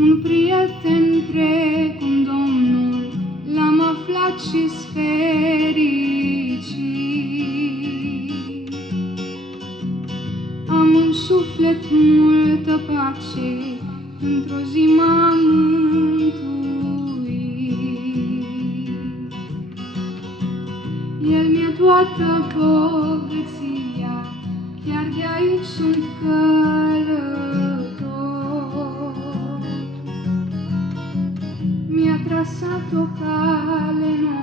Un prieten precum Domnul l-am aflat și-s fericit. Am în suflet multă pace, într-o zi m-am mântuit. El mi-e toată bogăția, chiar de aici sunt călător. Mi-a trasat o cale nouă